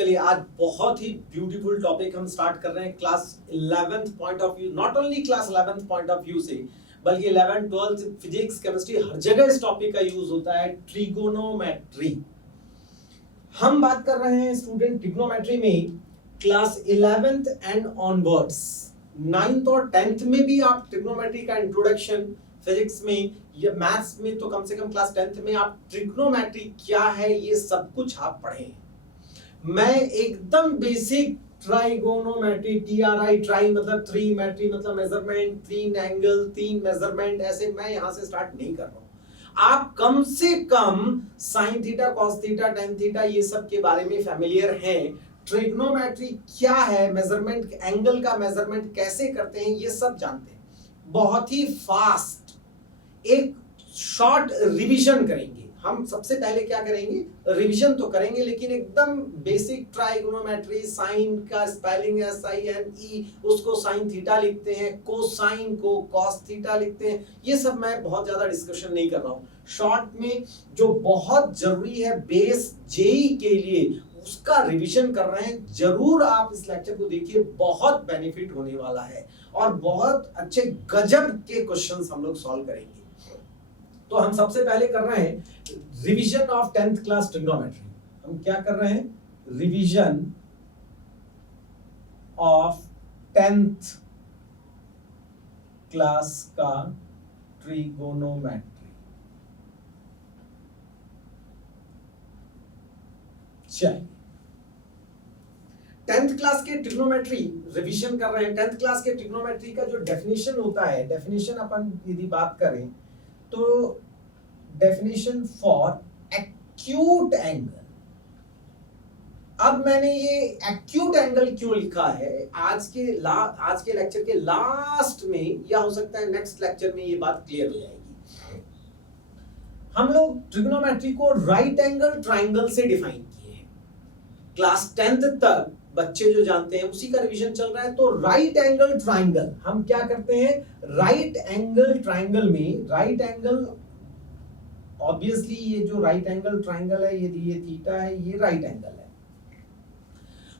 चलिए आज बहुत ही ब्यूटीफुल टॉपिक हम स्टार्ट कर रहे हैं class 11th point of view, not only class 11th point of view से बल्कि 11th 12th फिजिक्स केमिस्ट्री हर जगह इस टॉपिक का यूज होता है, ट्रिगोनोमेट्री। हम बात कर रहे हैं स्टूडेंट ट्रिगोनोमेट्री में class 11th and onwards. 9th और 10th में भी आप ट्रिगोनोमेट्री का इंट्रोडक्शन, फिजिक्स में या मैथ्स में तो कम से कम क्लास 10th में आप ट्रिगोनोमेट्री क्या है ये सब कुछ आप पढ़े। मैं एकदम बेसिक ट्राइगोनोमेट्री, TRI ट्राई मतलब थ्री, मेट्री मतलब मेजरमेंट, तीन एंगल, तीन मेजरमेंट, ऐसे मैं यहां से स्टार्ट नहीं कर रहा हूं। आप कम से कम sine theta, cos theta, tan theta ये सब के बारे में फैमिलियर हैं। ट्रिगोनोमेट्री क्या है, मेजरमेंट, एंगल का मेजरमेंट कैसे करते हैं ये सब जानते हैं। बहुत ही फास्ट एक शॉर्ट रिवीजन करेंगे हम। सबसे पहले क्या करेंगे, रिवीजन तो करेंगे लेकिन एकदम बेसिक ट्राइगोनोमेट्री, साइन का स्पेलिंग है SINE, उसको साइन थीटा लिखते हैं, कोसाइन को कॉस थीटा लिखते हैं। ये सब मैं बहुत ज्यादा डिस्कशन नहीं कर रहा हूं। शॉर्ट में जो बहुत जरूरी है बेस जेई के लिए उसका रिवीजन कर रहे हैं। जरूर आप इस लेक्चर को देखिए, बहुत बेनिफिट होने वाला है और बहुत अच्छे गजब के क्वेश्चंस हम लोग सॉल्व करेंगे। तो हम सबसे पहले कर रहे हैं revision of 10th class trigonometry. हम क्या कर रहे हैं, रिवीजन ऑफ 10th क्लास का ट्रिगोनोमेट्री। चलिए 10th क्लास के ट्रिगोनोमेट्री रिवीजन कर रहे हैं। 10th क्लास के ट्रिगोनोमेट्री का जो डेफिनेशन होता है, डेफिनेशन अपन यदि बात करें तो डेफिनेशन फॉर एक्यूट एंगल। अब मैंने ये एक्यूट एंगल क्यों लिखा है, आज के लेक्चर के लास्ट में या हो सकता है नेक्स्ट लेक्चर में ये बात क्लियर हो जाएगी। हम लोग ट्रिगोनोमेट्री को राइट एंगल ट्राइंगल से डिफाइन किए हैं। क्लास 10th तक बच्चे जो जानते हैं उसी का रिवीजन चल रहा है। तो राइट एंगल ट्राइंगल हम क्या करते हैं, राइट एंगल ट्राइंगल में राइट एंगल, ऑब्वियसली ये जो राइट एंगल ट्राइंगल है, यदि ये थीटा है, ये राइट एंगल है।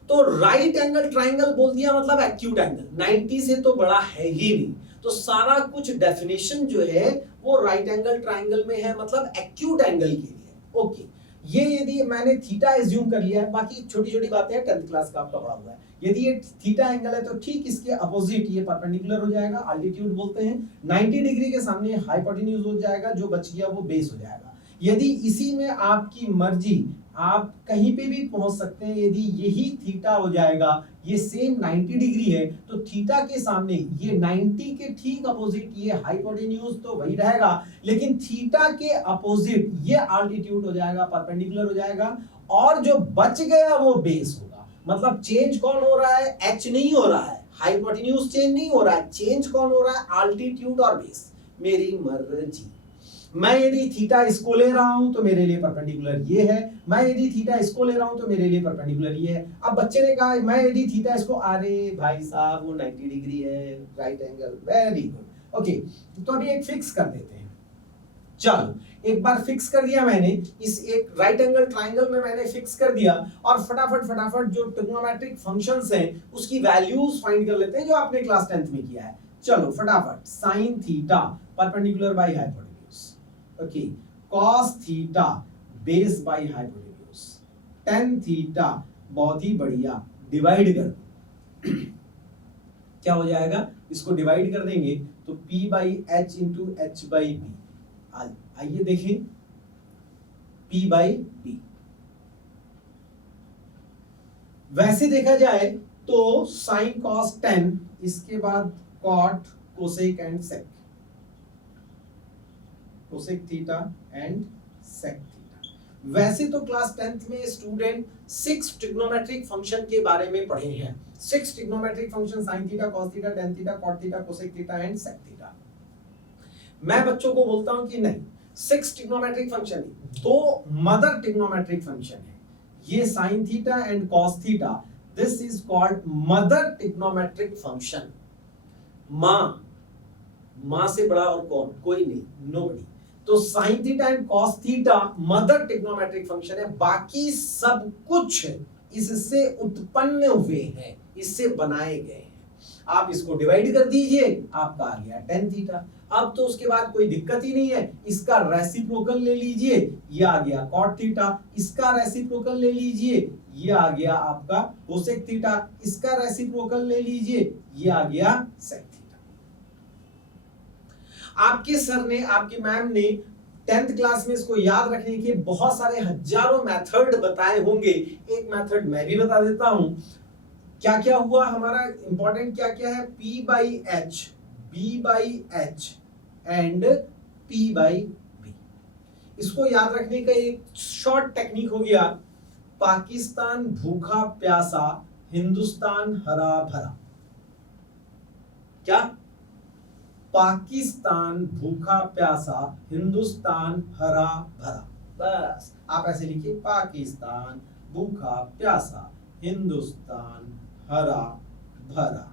तो राइट एंगल ट्राइंगल बोल दिया मतलब एक्यूट एंगल, 90 से तो बड़ा है ही नहीं। तो सारा कुछ डेफिनेशन जो है वो राइट एंगल ट्राइंगल में है, मतलब एक्यूट एंगल के लिए। ओके, ये यदि मैंने थीटा एज्यूम कर लिया है, बाकी छोटी छोटी बातें हैं, 10th क्लास का आपका पढ़ा हुआ है। यदि ये थीटा एंगल है तो ठीक इसके अपोजिट ये परपेंडिकुलर हो जाएगा, अल्टीट्यूड बोलते हैं। 90 डिग्री के सामने हाइपोटेन्यूज हो जाएगा, जो बच गया वो बेस हो जाएगा। यदि इसी में आपकी मर्जी, आप कहीं पे भी पहुंच सकते हैं। यदि यही थीटा हो जाएगा, ये सेम 90 डिग्री है, तो थीटा के सामने ये 90 के ठीक अपोजिट ये हाइपोटेन्यूज तो वही रहेगा, लेकिन थीटा के अपोजिट ये अल्टीट्यूड हो जाएगा, परपेंडिकुलर हो जाएगा, और जो बच गया वो बेस होगा। मतलब चेंज कौन हो रहा है, एच नहीं हो रहा है, हाइपोटेन्यूज चेंज नहीं हो रहा है, चेंज कौन हो रहा है, अल्टीट्यूड और बेस। मेरी मर्जी, मैं यदि थीटा इसको ले रहा हूं तो मेरे लिए परपेंडिकुलर ये है, मैं यदि थीटा इसको ले रहा हूं तो मेरे लिए परपेंडिकुलर ये है। अब बच्चे ने कहा मैं यदि थीटा इसको, अरे भाई साहब वो 90 डिग्री है, right angle, very good. Okay, तो अभी एक फिक्स कर देते हैं। चलो एक बार फिक्स कर दिया मैंने, इस एक राइट एंगल ट्राइंगल में मैंने फिक्स कर दिया, और फटाफट जो ट्रिगोनोमेट्रिक फंक्शंस हैं उसकी वैल्यूज फाइंड कर लेते हैं जो आपने क्लास 10th में किया है। चलो फटाफट, sine theta perpendicular by hypotenuse, okay, cos theta base by hypotenuse, tan theta बहुत ही बढ़िया, डिवाइड कर दो। क्या हो जाएगा, इसको डिवाइड कर देंगे तो P by H into H by B। आइए देखें, P बाई B। वैसे देखा जाए तो साइन कॉस 10, इसके बाद cot, cosec and sec, cosec theta and sec theta. वैसे तो क्लास 10th में स्टूडेंट 6 ट्रिग्नोमेट्रिक फंक्शन के बारे में पढ़े हैं। 6 trigonometric function, sine theta, cos theta, tan theta, cot theta, cosec theta and sec theta. मैं बच्चों को बोलता हूं कि नहीं, 6 trigonometric function, 2 mother trigonometric function है, ये sine theta and cos theta, this is called mother trigonometric function. मां से बड़ा और कौन, कोई नहीं, नोबडी। तो sine theta and cos theta mother trigonometric function है, बाकी सब कुछ इससे उत्पन्न हुए हैं, इससे बनाए गए हैं। आप इसको डिवाइड कर दीजिए, आपका आ गया tan थीटा। अब तो उसके बाद कोई दिक्कत ही नहीं है, इसका रेसिप्रोकल ले लीजिए, ये आ गया cot थीटा, इसका रेसिप्रोकल ले लीजिए, ये आ गया आपका cosec थीटा, इसका रेसिप्रोकल ले लीजिए, ये आ गया sec थीटा। आपके सर ने, आपकी मैम ने 10th क्लास में इसको याद रखने के बहुत सारे हजारों मेथड बताए होंगे। एक मेथड मैं भी बता देता हूं। क्या क्या हुआ हमारा, इंपॉर्टेंट क्या क्या है, P by H, B by H and P by B। इसको याद रखने का एक शॉर्ट टेक्निक हो गया, पाकिस्तान भूखा प्यासा, हिंदुस्तान हरा भरा। क्या? पाकिस्तान भूखा प्यासा, हिंदुस्तान हरा भरा। बस आप ऐसे लिखिए, पाकिस्तान भूखा प्यासा, हिंदुस्तान हरा भरा।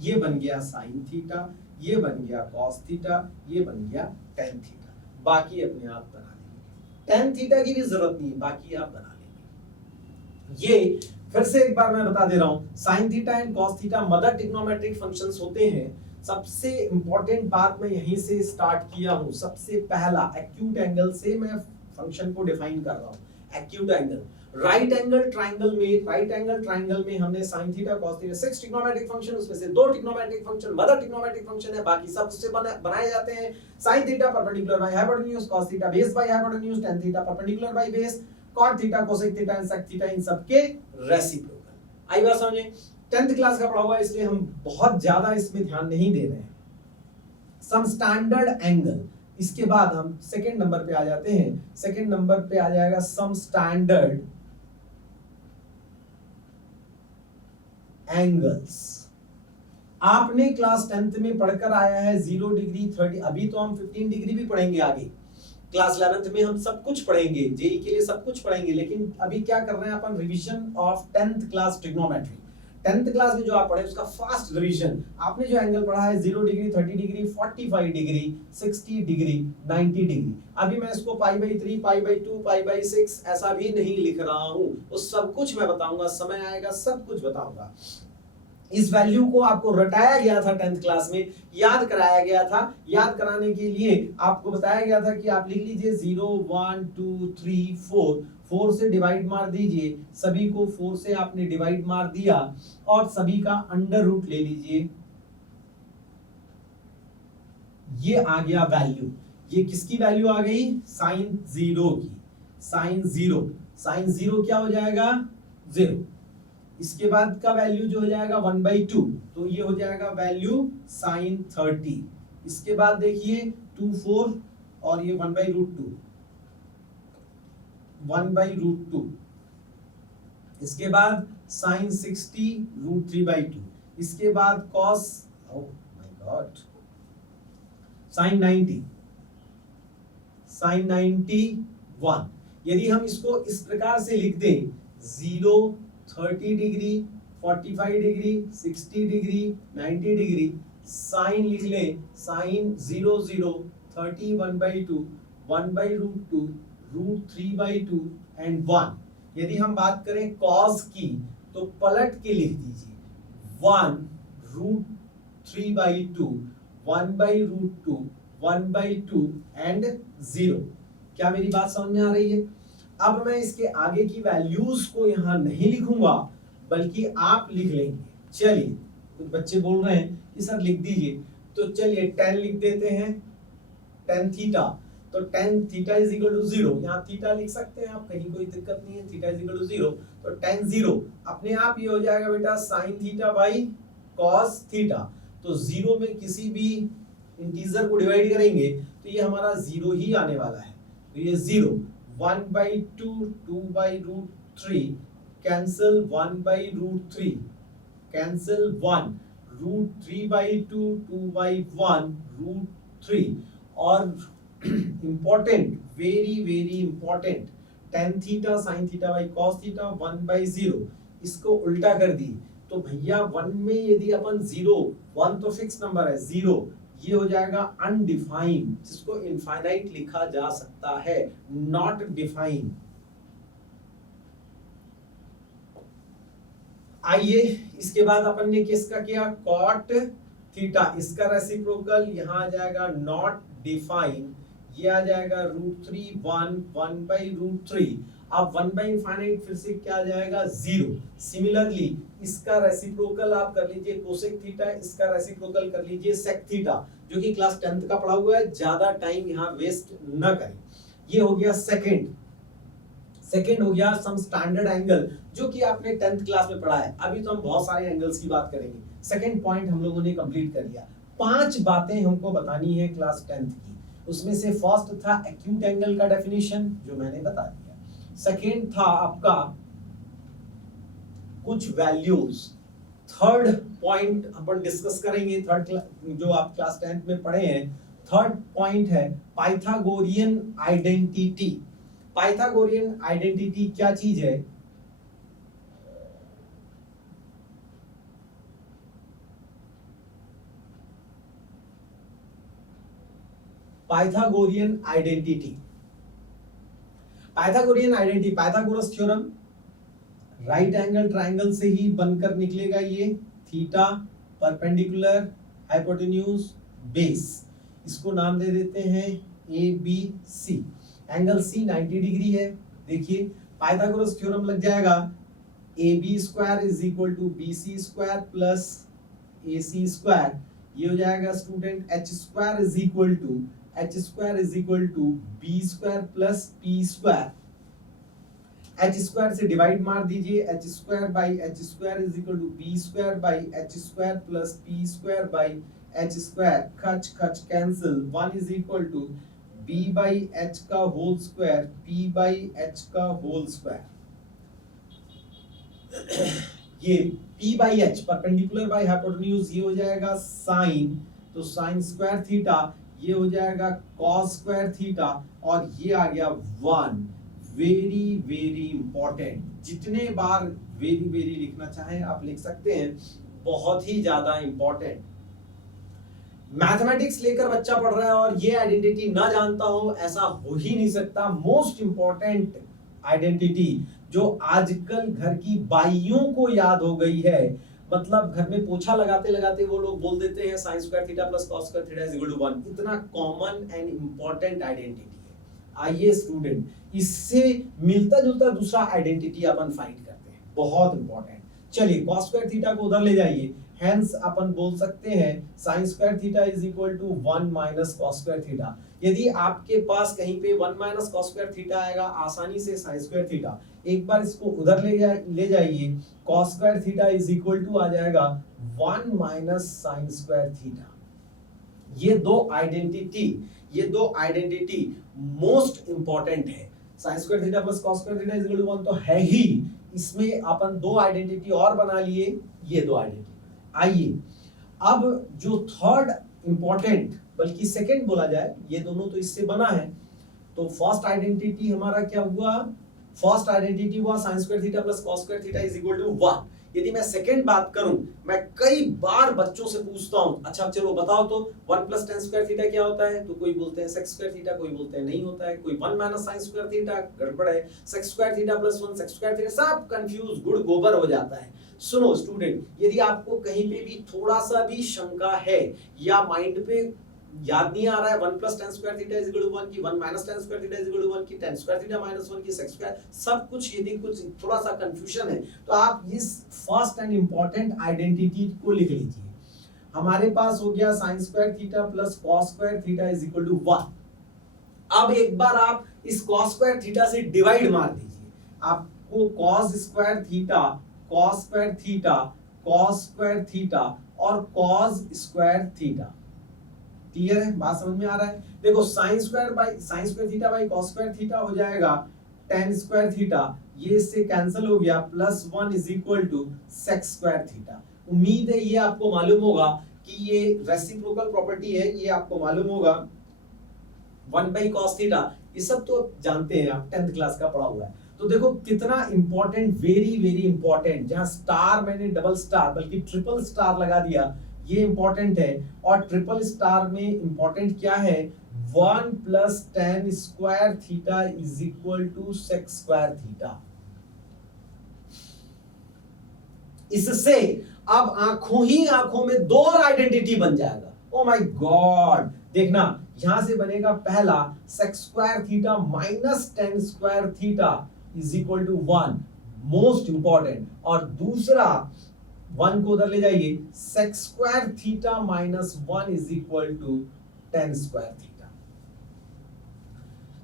ये बन गया साइन थीटा, ये बन गया कॉस थीटा, ये बन गया टेन थीटा। बाकी अपने आप बना लेंगे, टेन थीटा की भी जरूरत नहीं, बाकी आप बना लेंगे। ये फिर से एक बार मैं बता दे रहा हूं, sign theta and cos theta mother trigonometric functions होते हैं। सबसे इंपॉर्टेंट बात मैं यहीं से स्टार्ट किया हूं, सबसे पहला एक्यूट एंगल से मैं फंक्शन को डिफाइन कर रहा हूं। Acute angle, right angle triangle में हमने sin theta cos theta 6 trigonometric function, उसमें से 2 trigonometric function mother trigonometric function है, बाकी सब उससे बनाए जाते हैं। sin theta perpendicular by hypotenuse, cos theta base by hypotenuse, tan theta perpendicular by base, cot theta cosec theta and sec theta इन सब के रेसिप्रोकल। आई बात समझे? 10th क्लास का पढ़ा हुआ है, इसलिए हम बहुत ज्यादा इसमें ध्यान नहीं दे रहे हैं। सम स्टैंडर्ड एंगल, इसके बाद हम सेकंड नंबर पे आ जाते हैं। सेकंड नंबर पे आ जाएगा सम स्टैंडर्ड एंगल्स। आपने क्लास 10th में पढ़कर आया है 0 डिग्री 30, अभी तो हम 15 डिग्री भी पढ़ेंगे आगे। क्लास 11th में हम सब कुछ पढ़ेंगे, जेई के लिए सब कुछ पढ़ेंगे, लेकिन अभी क्या कर रहे हैं अपन, revision of 10th class trigonometry. 10th class में जो आप पढ़े उसका फास्ट रिवीजन। आपने जो एंगल पढ़ा है 0 degree 30 degree 45 degree 60 degree 90 degree, अभी मैं इसको pi by 3 pi by 2 pi by 6 ऐसा भी नहीं लिख रहा हूं, वो सब कुछ मैं बताऊंगा, समय आएगा सब कुछ बताऊंगा। इस वैल्यू को आपको रटाया गया था 10th क्लास में, याद कराया गया था। याद कराने के लिए आपको बताया गया था कि आप लिख लीजिए 0 1 2 3 4, 4 से डिवाइड मार दीजिए, सभी को 4 से आपने डिवाइड मार दिया और सभी का अंडर रूट ले लीजिए। ये आ गया वैल्यू, ये किसकी वैल्यू आ गई, साइन 0 की। साइन 0 क्या हो जाएगा, 0। इसके बाद का वैल्यू जो हो जाएगा 1/2, तो ये हो जाएगा वैल्यू साइन 30। इसके बाद देखिए 2 4 और ये 1/√2, 1/√2। इसके बाद साइन 60 √3/2। इसके बाद cos, oh my God, sine 90, sine 91। यदि हम इसको इस प्रकार से लिख दें 0 30 degree 45 degree 60 degree 90 degree, sine लिख लें, साइन 0 0 30 1/2 1/√2 √3/2 एंड 1। यदि हम बात करें कॉस की तो पलट के लिख दीजिए 1 √3/2 1/√2 1/2 एंड 0। क्या मेरी बात समझ में आ रही है? अब मैं इसके आगे की वैल्यूज को यहां नहीं लिखूंगा, बल्कि आप लिख लेंगे। चलिए, कुछ बच्चे बोल रहे हैं कि सर लिख दीजिए, तो चलिए 10 लिख देते हैं, tan थीटा। तो tan theta is equal to 0, यहाँ थीटा लिख सकते हैं आप, कहीं कोई दिक्कत नहीं है, थीटा इज इक्वल टू 0। तो tan 0 अपने आप ये हो जाएगा बेटा sine theta by cos theta. तो 0 में किसी भी इंटीजर को डिवाइड करेंगे तो ये हमारा 0 ही आने वाला है। तो ये 0, 1/2 2/√3 कैंसिल, 1/√3 कैंसिल, 1 √3/2 2/1 √3। और important, very important, tan theta sin theta by cos theta 1/0, इसको उल्टा कर दी तो भैया 1 में यदि अपन 0, 1 तो फिक्स नंबर है, 0 ये हो जाएगा अनडिफाइंड, जिसको इनफाइनाइट लिखा जा सकता है, नॉट डिफाइंड। आइए इसके बाद अपन ने किसका किया, कॉट थीटा, इसका रेसिप्रोकल यहाँ आ जाएगा नॉट डिफाइन, ये आ जाएगा √3 अब 1/इंफाइनाइट फिर से क्या आ जाएगा 0। सिमिलरली इसका रेसिप्रोकल आप कर लीजिए कोसेक थीटा, इसका रेसिप्रोकल कर लीजिए सेक थीटा, जो कि क्लास 10th का पढ़ा हुआ है, ज्यादा टाइम यहाँ वेस्ट न करें। ये हो गया सेकंड हो गया सम स्टैंडर्ड एंगल, जो कि आपने 10th क्लास में पढ़ा है। अभी तो हम बहुत सारे एंगल्स की बात करेंगे। सेकंड पॉइंट हम लोगों ने कंप्लीट कर लिया। 5 बातें हमको बतानी है क्लास 10th की। उसमें से फर्स्ट था एक्यूट एंगल का डेफिनेशन, जो मैंने बता दिया। सेकंड था आपका कुछ वैल्यूज। थर्ड पॉइंट अपन डिस्कस करेंगे, जो आप क्लास 10th में पढ़े हैं। थर्ड पॉइंट है पाइथागोरियन आइडेंटिटी। पाइथागोरियन आइडेंटिटी क्या चीज है? Pythagorean identity, Pythagoras theorem, right angle triangle से ही बनकर निकलेगा ये। थीटा, परपेंडिकुलर, हाइपोटेन्यूज, बेस, इसको नाम दे देते हैं ABC। एंगल C 90 डिग्री है। देखिए पाइथागोरस थ्योरम लग जाएगा AB² = BC² प्लस AC²। ये हो जाएगा student H² = B² plus P²। H² से डिवाइड मार दीजिए, H² = B² प्लस P² खच कैंसिल। 1 = B/H का होल स्क्वायर P/H²। ये P/H परपेंडिकुलर बाय हाइपोटेन्यूज, ये हो जाएगा साइन, तो sin² थीटा, ये हो जाएगा cos² थीटा, और ये आ गया 1। Very important. जितने बार वेरी लिखना चाहें आप लिख सकते हैं, बहुत ही ज्यादा इंपॉर्टेंट। मैथमेटिक्स लेकर बच्चा पढ़ रहा है और ये आइडेंटिटी ना जानता हो, ऐसा हो ही नहीं सकता। मोस्ट इंपॉर्टेंट आइडेंटिटी जो आजकल घर की बाइयों को याद हो गई है। मतलब घर में पोछा लगाते वो लोग बोल देते हैं sin² theta plus cos² theta = 1। इतना कॉमन एंड इंपॉर्टेंट आइडेंटिटी है। आइए स्टूडेंट, इससे मिलता जुलता दूसरा आइडेंटिटी अपन फाइंड करते हैं, बहुत इंपॉर्टेंट। चलिए cos² थीटा को उधर ले जाइए। हेंस अपन बोल सकते हैं sin² थीटा = 1 - cos² थीटा। यदि आपके पास कहीं पे 1 - cos² थीटा आएगा, आसानी से sin² थीटा, एक बार इसको उधर ले जाइए, cos² थीटा = आ जाएगा 1 - sin² थीटा। ये दो आइडेंटिटी मोस्ट इंपॉर्टेंट है। sin² theta plus cos² theta = 1 तो है ही। इसमें अपन दो आइडेंटिटी और बना लिए, ये दो आइडेंटिटी। आइए अब जो थर्ड इंपॉर्टेंट, बल्कि सेकंड बोला जाए, ये दोनों तो इससे बना है। तो फर्स्ट आइडेंटिटी हमारा क्या हुआ? फर्स्ट आइडेंटिटी हुआ sin² theta plus cos² theta = 1। यदि मैं सेकंड बात करूं, मैं कई बार बच्चों से पूछता हूं, अच्छा चलो बताओ तो 1 + tan² थीटा क्या होता है? तो कोई बोलते हैं sec² थीटा, कोई बोलते हैं नहीं होता है, कोई 1 - sin² थीटा, गड़बड़ है, sec² theta plus 1 sec² theta, सब कंफ्यूज गुड़ गोबर हो जाता है। सुनो स्टूडेंट, यदि आपको कहीं पे भी थोड़ा सा भी शंका है या माइंड पे याद नहीं आ रहा है 1 + tan² थीटा = 1 की 1 - tan² थीटा = 1 की tan² थीटा -1 की sec², सब कुछ यदि कुछ थोड़ा सा कंफ्यूजन है, तो आप इस फर्स्ट एंड इंपॉर्टेंट आइडेंटिटी को लिख लीजिए। हमारे पास हो गया sin² theta plus cos² theta = 1। अब एक बार आप इस cos² थीटा से डिवाइड मार दीजिए, आपको cos² theta, cos² theta, cos² theta और cos² थीटा। क्लियर है? बात समझ में आ रहा है? देखो sin² theta by cos² theta हो जाएगा tan² थीटा, ये इससे कैंसिल हो गया, प्लस 1 = sec² थीटा। उम्मीद है ये आपको मालूम होगा कि ये रेसिप्रोकल प्रॉपर्टी है, ये आपको मालूम होगा 1/cos थीटा, ये सब तो जानते हैं आप, 10th क्लास का पढ़ा हुआ है। तो देखो कितना इंपॉर्टेंट, वेरी इंपॉर्टेंट। जहां स्टार मैंने डबल स्टार बल्कि ट्रिपल स्टार लगा दिया, ये इंपॉर्टेंट है। और ट्रिपल स्टार में इंपॉर्टेंट क्या है? 1 + tan² थीटा = sec² थीटा। इससे अब आंखों ही आंखों में दो और आइडेंटिटी बन जाएगा। ओ माय गॉड, देखना यहां से बनेगा पहला sec square theta minus tan square theta is equal to 1, most important, और दूसरा 1 को उधर ले जाइए, sec square theta minus 1 is equal to tan square theta.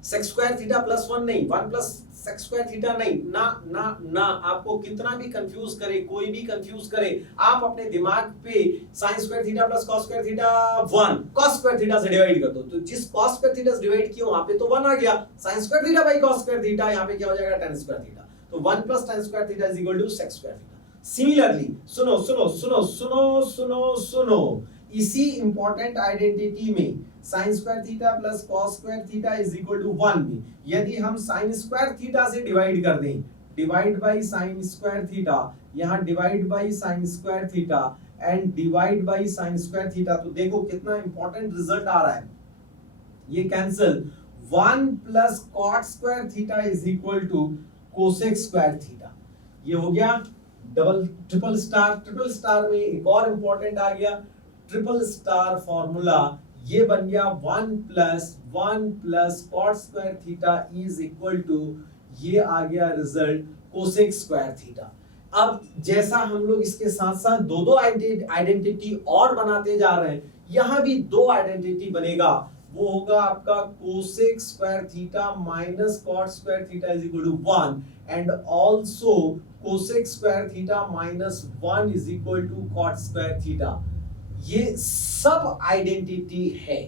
sec square theta plus 1 नहीं, 1 प्लस sec स्क्वायर थीटा नहीं, ना ना ना, आपको कितना भी कंफ्यूज करे, कोई भी कंफ्यूज करे, आप अपने दिमाग पे sin square theta plus cos square theta 1 cos square theta से डिवाइड कर दो, तो जिस cos स्क्वायर थीटा से डिवाइड किया वहां पे तो 1 आ गया, sin square theta by cos square theta यहां पे क्या हो जाएगा tan स्क्वायर थीटा, तो 1 plus tan square theta is equal to sec square theta. Similarly सुनो सुनो सुनो सुनो सुनो सुनो, इसी इंपॉर्टेंट आइडेंटिटी में sin square theta plus cos square theta is equal to 1 में यदि हम sin स्क्वायर थीटा से डिवाइड कर दें, divide by sin square theta, यहां divide by sin square theta and divide by sin square theta, तो देखो कितना इंपॉर्टेंट रिजल्ट आ रहा है, ये cancel, 1 plus cot square theta is equal to cosec square theta, ये हो गया डबल ट्रिपल स्टार में एक और इंपॉर्टेंट आ गया, ट्रिपल स्टार फॉर्मूला, ये बन गया 1 plus cot square theta is equal to, ये आ गया रिजल्ट cosec स्क्वायर थीटा। अब जैसा हम लोग इसके साथ साथ दो आइडेंटिटी और बनाते जा रहे हैं, यहां भी दो आइडेंटिटी बनेगा, वो होगा आपका cosec square theta minus cot square theta is equal to 1 and also cosec square theta minus 1 is equal to cot square theta. ये सब आइडेंटिटी है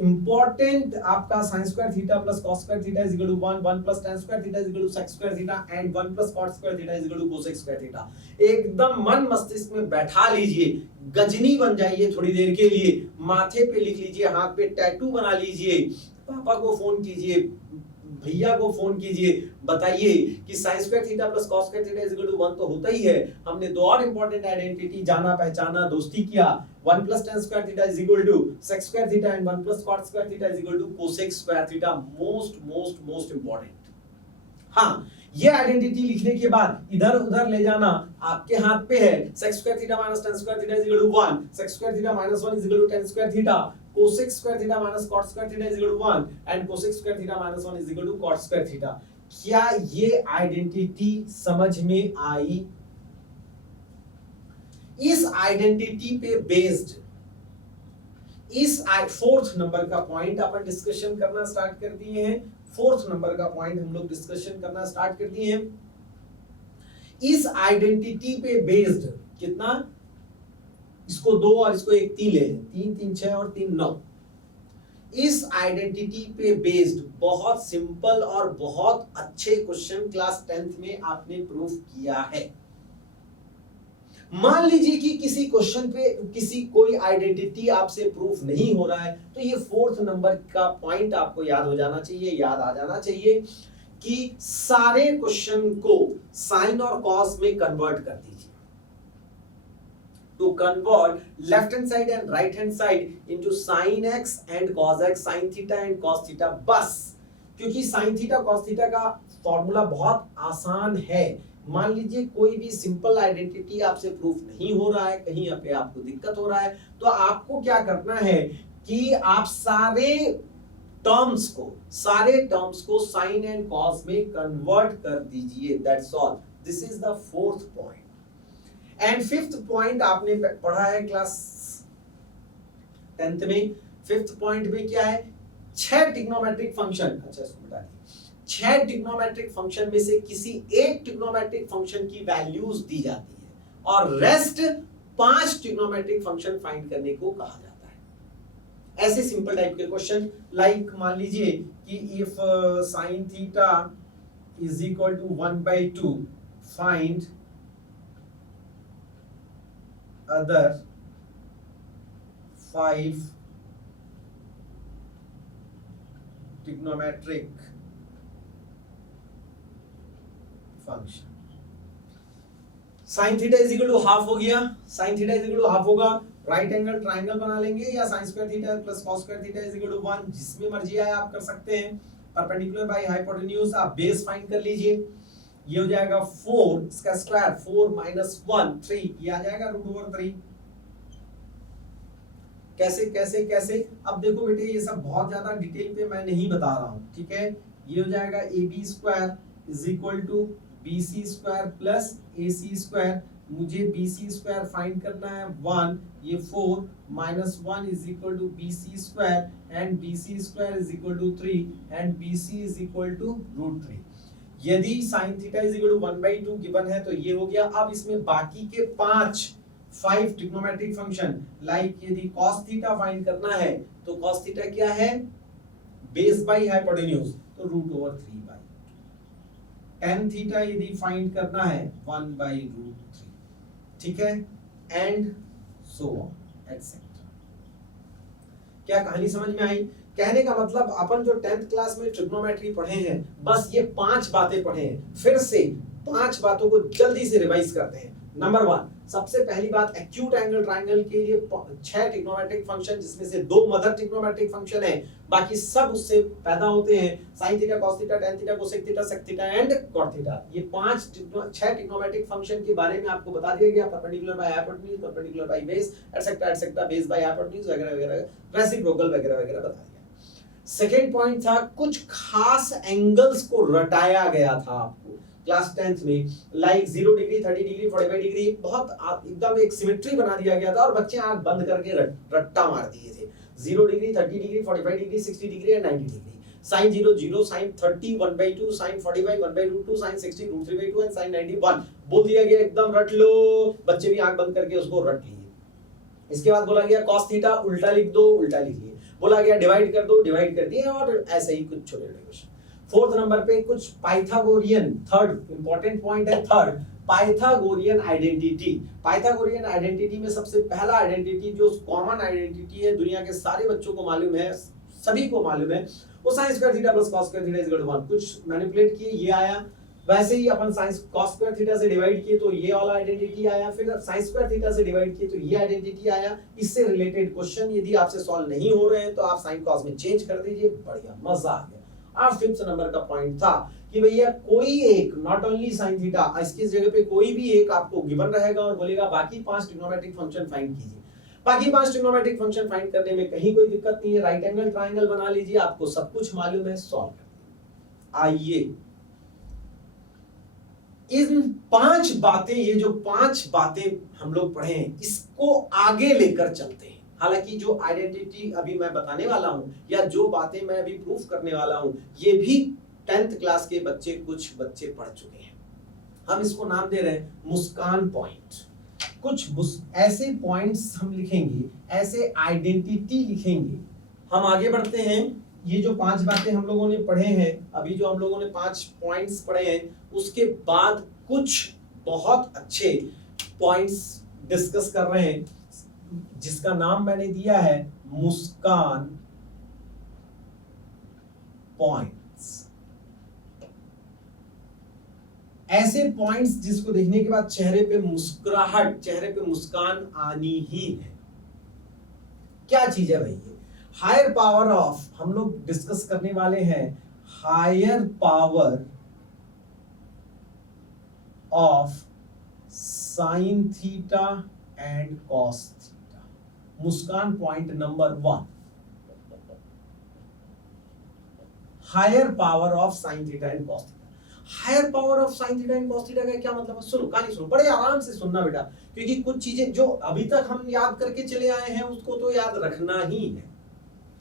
इंपॉर्टेंट आपका sin square theta plus cos square theta is equal to 1 plus tan square theta is equal to sec square theta and 1 plus cot square theta is equal to cosec square theta. एकदम मन मस्तिष्क में बैठा लीजिए, गजनी बन जाइए थोड़ी देर के लिए, माथे पे लिख लीजिए, हाथ पे टैटू बना लीजिए, पापा को फोन कीजिए, भैया को फोन कीजिए, बताइए कि sin square theta plus cos square theta is equal to 1 तो होता ही है, हमने दो और इंपॉर्टेंट आइडेंटिटी जाना पहचाना दोस्ती किया, 1 plus tan square theta is equal to sec square theta and 1 plus cot square theta is equal to cosec square theta. Most important. हाँ, ये आइडेंटिटी लिखने के बाद इधर उधर ले जाना आपके हाथ पे है, sec square theta minus tan square theta is equal to 1, sec square theta minus 1 is equal to tan square theta, cosec square theta minus cot square theta is equal to 1 and cosec square theta minus 1 is equal to cot square theta. क्या ये identity समझ में आई? इस identity पे based इस fourth number का point अपन discussion करना start कर दिए हैं, फोर्थ नंबर का पॉइंट हम लोग डिस्कशन करना स्टार्ट कर दिए हैं। इस आइडेंटिटी पे बेस्ड कितना, इसको 2 और इसको 1 3 ले, 3 3 6 और 3 9, इस आइडेंटिटी पे बेस्ड बहुत सिंपल और बहुत अच्छे क्वेश्चन क्लास 10th में आपने प्रूफ किया है। मान लीजिए कि किसी क्वेश्चन पे किसी कोई आइडेंटिटी आपसे प्रूफ नहीं हो रहा है, तो ये फोर्थ नंबर का पॉइंट आपको याद हो जाना चाहिए, याद आ जाना चाहिए कि सारे क्वेश्चन को साइन और कॉस में कन्वर्ट कर दीजिए। To convert left hand side and right hand side into sin x and cos x, sin theta and cos theta, बस। क्योंकि sin थीटा cos थीटा का फॉर्मूला बहुत आसान है। मान लीजिए कोई भी सिंपल आइडेंटिटी आपसे प्रूफ नहीं हो रहा है, कहीं पे आपको दिक्कत हो रहा है, तो आपको क्या करना है कि आप सारे टर्म्स को साइन एंड कॉस में कन्वर्ट कर दीजिए, that's all. This is the fourth point. And fifth point आपने पढ़ा है क्लास 10th में। फिफ्थ पॉइंट में क्या है, 6 ट्रिग्नोमेट्रिक फंक्शन, अच्छा इसको बता दी, 6 ट्रिग्नोमेट्रिक फंक्शन में से किसी एक ट्रिग्नोमेट्रिक फंक्शन की वैल्यूज दी जाती है और रेस्ट 5 ट्रिग्नोमेट्रिक फंक्शन फाइंड करने को कहा जाता है। ऐसे सिंपल टाइप के क्वेश्चन, लाइक मान लीजिए कि if sin theta is equal to 1/2 find other 5 trigonometric function. sin theta is equal to half हो गया, sin theta is equal to half होगा, राइट एंगल ट्रायंगल बना लेंगे या sin square theta plus cos square theta is equal to 1, जिसमें मर्जी आए आप कर सकते हैं। परपेंडिकुलर बाय हाइपोटेन्यूज आप बेस फाइंड कर लीजिए। ये हो जाएगा 4 इसका स्क्वायर 4 माइनस 1 3 ये आ जाएगा √3। कैसे कैसे कैसे, अब देखो बेटे ये सब बहुत ज्यादा डिटेल पे मैं नहीं बता रहा हूं, ठीक है। ये हो जाएगा AB square is equal to BC square plus AC square. मुझे BC स्क्वायर फाइंड करना है 1, ये 4 माइनस 1 is equal to BC square and BC square is equal to 3 and BC is equal to √3। यदि sin theta is equal to 1/2 given है तो ये हो गया। अब इसमें बाकी के 5 ट्रिग्नोमेट्रिक फंक्शन लाइक यदि cos थीटा फाइंड करना है तो cos थीटा क्या है, बेस बाई हाइपोटेन्यूज तो √3 बाई। tan थीटा यदि फाइंड करना है 1/√3, ठीक है, एंड सो ऑन एटसेट्रा। क्या कहानी समझ में आई? कहने का मतलब अपन जो 10th क्लास में ट्रिग्नोमेट्री पढ़े हैं बस ये 5 बातें पढ़े हैं, फिर से 5 बातों को जल्दी से रिवाइज करते हैं। नंबर 1, सबसे पहली बात, एक्यूट एंगल ट्रायंगल के लिए 6 ट्रिग्नोमेट्रिक फंक्शन जिसमें से 2 मदर ट्रिग्नोमेट्रिक फंक्शन है, बाकी सब उससे पैदा होते हैं। sin theta, cos theta, tan theta, cosec theta, sec theta and cot theta. ये 6 ट्रिग्नोमेट्रिक फंक्शन के बारे में आपको बता दिया गया। Perpendicular by hypotenuse, perpendicular by base etcetera etcetera, base by hypotenuse वगैरह वगैरह, रेसिप्रोकल वगैरह वगैरह बता दिया। सेकेंड पॉइंट था कुछ खास एंगल्स को रटाया गया था आपको क्लास 10th में, लाइक 0 डिग्री, 30 डिग्री, 45 डिग्री, बहुत एकदम एक सिमेट्री बना दिया गया था और बच्चे आंख बंद करके रट्टा मार दिए थे। 0 degree, 30 degree, 45 degree, 60 degree and 90 degree. sin 0 0, sin 30 1/2, sin 45 1/2, sin 60 √3/2 and sin 90 1 बोल दिया गया। एकदम रट लो, बच्चे भी आंख बंद करके उसको रट लिए। इसके बाद बोला गया cos थीटा उल्टा लिख दो, उल्टा लिख लिए। बोला गया डिवाइड कर दो, डिवाइड कर दिए, और ऐसे ही कुछ छोटे छोटे क्वेश्चन। 4th नंबर पे कुछ पाइथागोरियन, थर्ड इंपॉर्टेंट पॉइंट है, third Pythagorean identity. Pythagorean identity में सबसे पहला आइडेंटिटी जो कॉमन आइडेंटिटी है, दुनिया के सारे बच्चों को मालूम है, सभी को मालूम है, वो sin square theta plus cos square theta is equal to 1। कुछ मैनिपुलेट किए, ये आया। वैसे ही अपन sin cos स्क्वायर थीटा से डिवाइड किए तो ये वाला आइडेंटिटी आया, फिर sin स्क्वायर थीटा से डिवाइड किए तो ये आइडेंटिटी आया। इससे रिलेटेड क्वेश्चन यदि आपसे सॉल्व नहीं हो रहे हैं तो आप sin cos में चेंज कर दीजिए, बढ़िया मजा आ गया। और 5th नंबर का पॉइंट था कि भैया कोई एक, नॉट ओनली sin थीटा, इसकी जगह पे कोई भी एक आपको गिवन रहेगा और बोलेगा बाकी 5 ट्रिग्नोमेट्रिक फंक्शन फाइंड कीजिए। बाकी 5 ट्रिग्नोमेट्रिक फंक्शन फाइंड करने में कहीं कोई दिक्कत नहीं है, राइट एंगल ट्रायंगल बना लीजिए, आपको सब कुछ मालूम है, सॉल्व कर। आइए इन 5 बातें, ये जो 5 बातें हम लोग पढ़े हैं, इसको आगे लेकर चलते हैं। हालांकि जो आइडेंटिटी अभी मैं बताने वाला हूं या जो बातें मैं अभी प्रूफ करने वाला हूं, ये भी 10th क्लास के बच्चे, कुछ बच्चे पढ़ चुके हैं। हम इसको नाम दे रहे हैं मुस्कान पॉइंट। कुछ ऐसे पॉइंट्स हम लिखेंगे, ऐसे आइडेंटिटी लिखेंगे। हम आगे बढ़ते हैं। ये जो 5 बातें हम लोगों ने पढ़े हैं, अभी जो हम लोगों ने 5 पॉइंट्स पढ़े हैं, उसके बाद कुछ बहुत अच्छे पॉइंट्स डिस्कस कर रहे हैं, जिसका नाम मैंने दिया है मुस्कान पॉइंट्स। ऐसे पॉइंट्स जिसको देखने के बाद चेहरे पे मुस्कुराहट, चेहरे पे मुस्कान आनी ही है। क्या चीज है भाई ये? हायर पावर ऑफ, हम लोग डिस्कस करने वाले हैं higher power of sine theta and cos theta. Muskan point number 1, higher power of sine theta and cos theta. Higher power of sine theta and cos theta का क्या मतलब है? सुनो, कहानी सुनो, बड़े आराम से सुनना बेटा, क्योंकि कुछ चीजें जो अभी तक हम याद करके चले आए हैं उसको तो याद रखना ही है।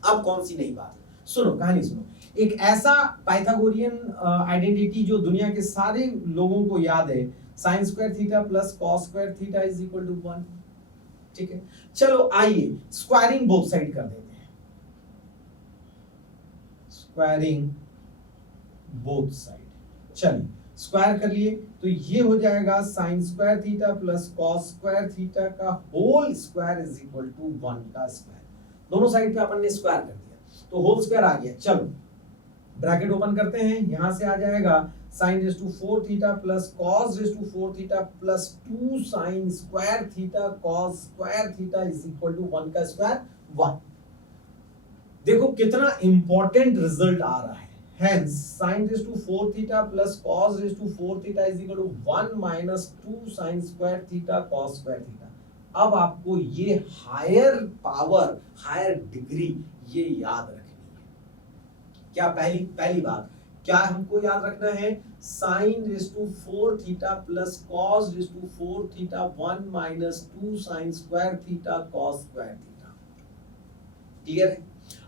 अब कौन सी नई बात? सुनो, कहानी सुनो। एक ऐसा पाइथागोरियन आइडेंटिटी जो दुनिया के सारे लोगों को याद है, sin square theta plus cos square theta is equal to 1। ठीक है, चलो आइए स्क्वायरिंग बोथ साइड कर देते हैं। स्क्वायरिंग बोथ साइड, चलिए स्क्वायर कर लिए तो ये हो जाएगा sin square theta plus cos square theta का whole square is equal to 1 का स्क्वायर। दोनों साइड पे अपन ने स्क्वायर कर दिया तो होल स्क्वायर आ गया। चलो ब्रैकेट ओपन करते हैं, यहां से आ जाएगा sin raise to 4 theta plus cos raise to 4 theta plus 2 sin square theta cos square theta is equal to 1 का स्क्वायर 1। देखो कितना इंपॉर्टेंट रिजल्ट आ रहा Hence sin raised to 4 theta plus cos raised to 4 theta is equal to 1 minus 2 sin square theta cos square theta. अब आपको ये higher power, higher degree ये याद रखनी है। क्या पहली बात क्या हमको याद रखना है? sin raised to 4 theta plus cos raised to 4 theta 1 minus 2 sin square theta cos square theta. Clear है?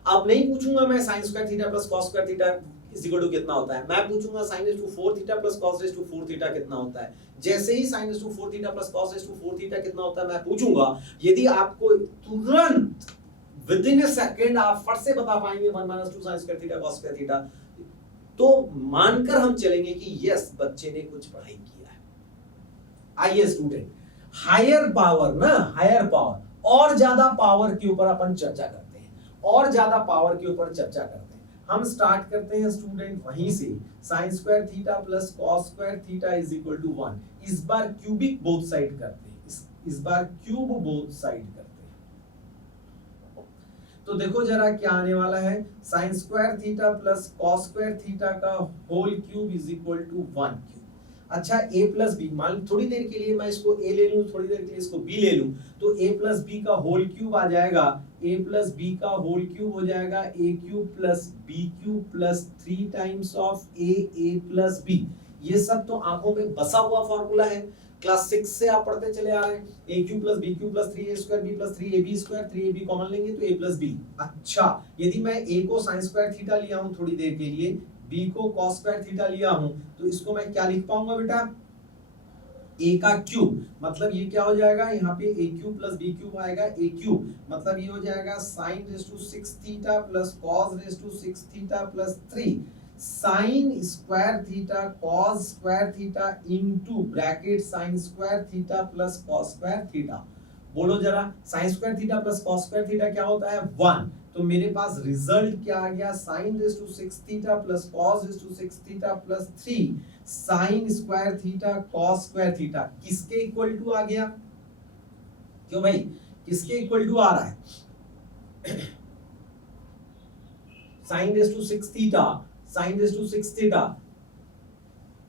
अब नहीं पूछूंगा मैं sin square theta plus cos square theta is equal to कितना होता है, मैं पूछूंगा sin raised to 4 theta plus cos raised to 4 theta कितना होता है। जैसे ही sin raised to 4 theta plus cos raised to 4 theta कितना होता है मैं पूछूंगा, यदि आपको तुरंत विद इन अ सेकंड आप फट से बता पाएंगे 1 minus 2 sin square theta cos square theta, तो मानकर हम चलेंगे कि यस बच्चे ने कुछ पढ़ाई किया है। आइए स्टूडेंट, हायर पावर ना, हायर पावर और ज्यादा पावर के ऊपर अपन चर्चा करते हैं, और ज्यादा पावर के ऊपर चर्चा करते हैं। हम स्टार्ट करते हैं स्टूडेंट वहीं से, sin square theta plus cos square theta is equal to 1। इस बार क्यूबिक बोथ साइड करते हैं, इस बार क्यूब बोथ साइड करते हैं। तो देखो जरा क्या आने वाला है, sin square theta plus cos square theta का whole cube is equal to 1 cube. अच्छा a प्लस बी, मान थोड़ी देर के लिए मैं इसको a ले लूं, थोड़ी देर के लिए इसको b ले लूं, तो a प्लस बी का होल क्यूब आ जाएगा, a प्लस बी का होल क्यूब हो जाएगा a cube plus b cube plus 3 times of a plus b। ये सब तो आंखों में बसा हुआ फॉर्मूला है, क्लास 6 से आप पढ़ते चले आ रहे हैं। a cube plus b cube plus 3a square b plus 3ab square, 3ab common लेंगे तो a प्लस b। अच्छा, यदि मैं a को sin स्क्वायर थीटा लिया हूं थोड़ी देर के लिए, b को cos स्क्वायर थीटा लिया हूं, तो इसको मैं क्या लिख पाऊंगा बेटा, a का क्यूब, मतलब ये क्या हो जाएगा, यहाँ पे a cube plus b cube आएगा, a क्यूब मतलब ये हो जाएगा sin raise to 6 theta plus cos raise to 6 theta plus 3 sin square theta cos square theta into bracket sin square theta plus cos square theta. बोलो जरा, sin square theta plus cos square theta क्या होता है, 1। तो मेरे पास result क्या आ गया, sin raise to 6 theta plus cos raise to 6 theta plus 3 sin square theta cos square theta किसके इक्वल टू आ गया? क्यों भाई, किसके इक्वल टू आ रहा है? sin raise to 6 theta, sin raise to 6 theta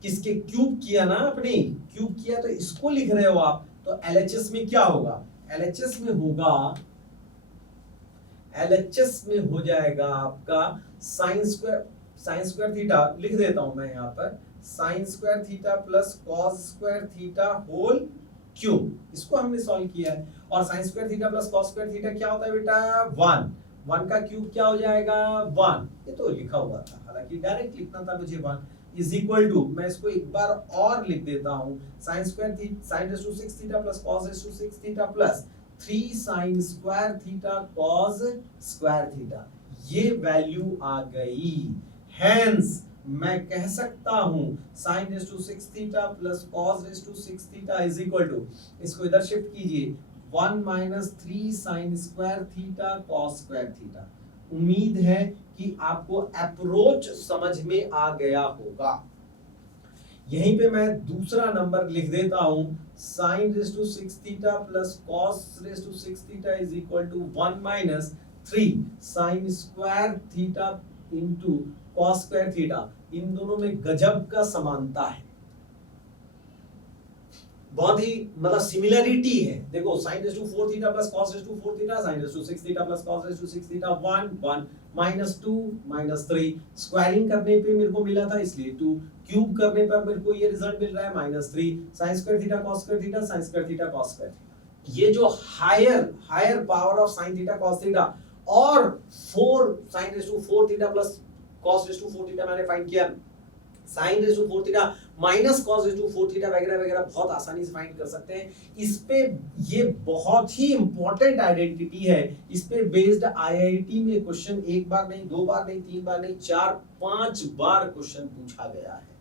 किसके क्यूब किया ना, अपने क्यूब किया, तो इसको लिख रहे हो आप, तो LHS में क्या होगा, LHS में होगा, LHS में हो जाएगा आपका sin स्क्वायर थीटा, लिख देता हूं मैं यहाँ पर, sin square theta plus cos square theta whole cube, इसको हमने सॉल्व किया है। और sin square theta plus cos square theta क्या होता है बेटा, 1 का क्यूब क्या हो जाएगा, 1। ये तो लिखा हुआ था, हालांकि डायरेक्ट लिखना था मुझे, 1 इज इक्वल टू, मैं इसको एक बार और लिख देता हूं, sin raise to 6 theta plus cos raise to 6 theta plus 3 sin square theta cos square theta. ये वैल्यू आ गई, हेंस मैं कह सकता हूं sin raise to 6 theta plus cos raise to 6 theta is equal to, इसको इधर शिफ्ट कीजिए, 1 minus 3 sin square theta cos square theta. उम्मीद है कि आपको अप्रोच समझ में आ गया होगा। यहीं पे मैं दूसरा नंबर लिख देता हूं, sin raise to 6 theta plus cos raise to 6 theta is equal to 1 minus 3 sin square theta into cos square theta. इन दोनों में गजब का समानता है, बहुत ही मतलब सिमिलरिटी है। देखो sin raise to 4 theta plus cos raise to 4 theta, sin raise to 6 theta plus cos raise to 6 theta, 1 minus 2 minus 3, squaring करने पे मेरे को मिला था इसलिए 2, क्यूब करने पर मेरे को ये रिजल्ट मिल रहा है -3 sin square theta cos square theta, sin square theta cos square theta. ये जो higher power of sin theta cos theta और 4 sin raise to 4 theta plus cos raise to 4 theta मैंने फाइंड किया, sin raise to 4 theta minus cos raise to 4 theta वगैरह वगैरह बहुत आसानी से फाइंड कर सकते हैं। इस पे ये बहुत ही इंपॉर्टेंट आइडेंटिटी है, इस पे बेस्ड IIT में क्वेश्चन एक बार नहीं, दो बार नहीं, तीन बार नहीं, 4-5 बार क्वेश्चन पूछा गया है।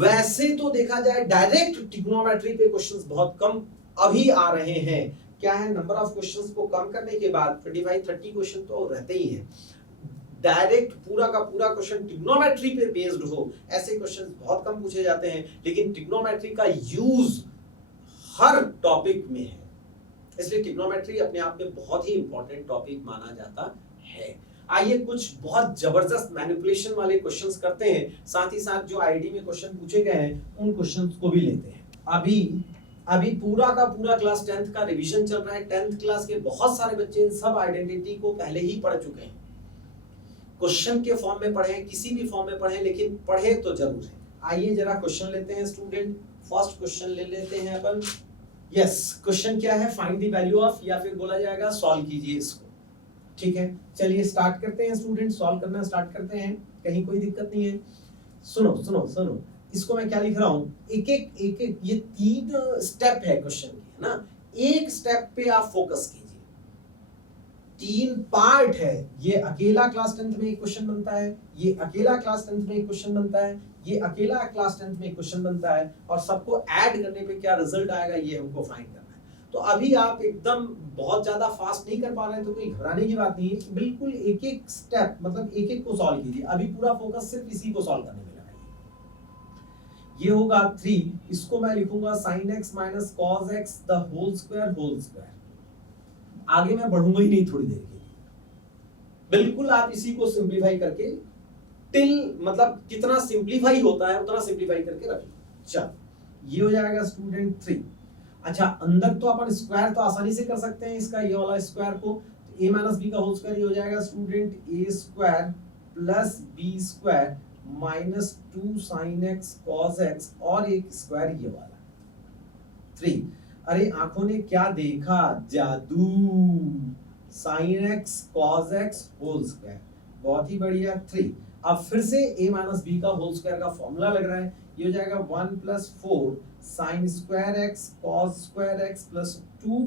वैसे तो देखा जाए डायरेक्ट ट्रिग्नोमेट्री पे क्वेश्चंस बहुत कम अभी आ रहे हैं। क्या है, नंबर ऑफ क्वेश्चंस को कम करने के बाद 25-30 क्वेश्चन तो रहते ही हैं। डायरेक्ट पूरा का पूरा क्वेश्चन ट्रिग्नोमेट्री पे बेस्ड हो, ऐसे क्वेश्चंस बहुत कम पूछे जाते हैं, लेकिन ट्रिग्नोमेट्री का यूज हर टॉपिक में है, इसलिए ट्रिग्नोमेट्री अपने आप में बहुत ही इंपॉर्टेंट टॉपिक माना जाता है। आइए कुछ बहुत जबरदस्त मैनिपुलेशन वाले क्वेश्चंस करते हैं, साथ ही साथ जो आईडी में क्वेश्चन पूछे गए हैं उन क्वेश्चंस को भी लेते हैं। अभी पूरा का पूरा क्लास 10th का रिवीजन चल रहा है। 10th क्लास के बहुत सारे बच्चे इन सब आइडेंटिटी को पहले ही पढ़ चुके हैं, क्वेश्चन के फॉर्म में पढ़े, किसी भी फॉर्म में पढ़े, लेकिन पढ़े तो जरूर है। आइए जरा क्वेश्चन लेते हैं स्टूडेंट। फर्स्ट क्वेश्चन ले लेते हैं अपन। यस, क्वेश्चन क्या है? फाइंड द वैल्यू ऑफ, या फिर बोला जाएगा सॉल्व कीजिए इसको। ठीक है, चलिए स्टार्ट करते हैं स्टूडेंट, सॉल्व करना स्टार्ट करते हैं, कहीं कोई दिक्कत नहीं है। सुनो सुनो सुनो, इसको मैं क्या लिख रहा हूं, एक एक ये 3 स्टेप है क्वेश्चन के, है ना। एक स्टेप पे आप फोकस कीजिए। 3 पार्ट है, ये अकेला क्लास 10th में एक क्वेश्चन बनता है, ये अकेला क्लास 10th में एक क्वेश्चन बनता है, ये अकेला क्लास 10th में एक क्वेश्चन बनता है, और सबको ऐड करने पे क्या रिजल्ट आएगा ये हमको फाइंड करना है। तो अभी आप एकदम बहुत ज्यादा फास्ट नहीं कर पा रहे हैं तो कोई घबराने की बात नहीं है, बिल्कुल एक एक स्टेप मतलब एक एक को सॉल्व कीजिए। अभी पूरा फोकस सिर्फ इसी को सॉल्व करने में लगाइए। ये होगा 3, इसको मैं लिखूंगा sin x minus cos x the whole square। आगे मैं बढ़ूंगा ही नहीं थोड़ी देर के लिए, बिल्कुल आप इसी को सिंप्लीफाई करके टिल मतलब कितना सिंप्लीफाई होता है उतना सिंप्लीफाई करके रखिए। चल ये हो जाएगा स्टूडेंट 3। अच्छा, अंदर तो अपन स्क्वायर तो आसानी से कर सकते हैं इसका, ये वाला स्क्वायर को, तो a माइनस बी का होल स्क्वायर ये हो जाएगा student a square plus b square minus 2 sin x cos x, और एक स्क्वायर ये वाला 3। अरे आंखों ने क्या देखा, जादू, sin x cos x whole square, बहुत ही बढ़िया 3। अब फिर से a माइनस बी का होल स्क्वायर का फॉर्मूला लग रहा है, ये हो जाएगा 1 plus 4 sine square x cos square x plus 2,